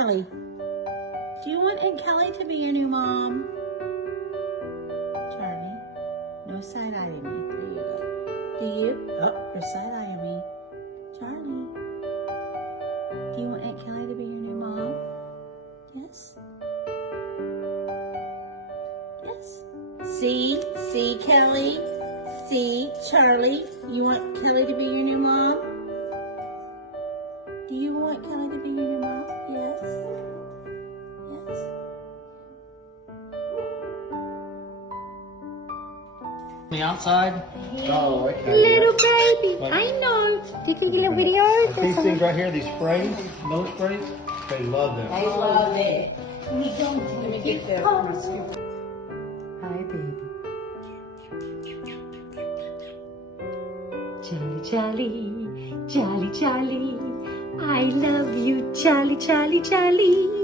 Charlie, do you want Aunt Kelly to be your new mom? Charlie, no side-eyeing me. There you go. Do you? Oh, you're side-eyeing me. Charlie, do you want Aunt Kelly to be your new mom? Yes? Yes. See, Kelly? See, Charlie, you want Kelly to be your new mom? Do you want Kelly to be your new mom? Yes? Yes? The outside. Oh, okay. Little baby, I know. You can get a video. These things right here, these sprays, nose sprays, they love them. I love it. We don't. Let me get that from a scoop. Hi, baby. Charlie, Charlie, Charlie, Charlie. I love you, Charlie, Charlie, Charlie.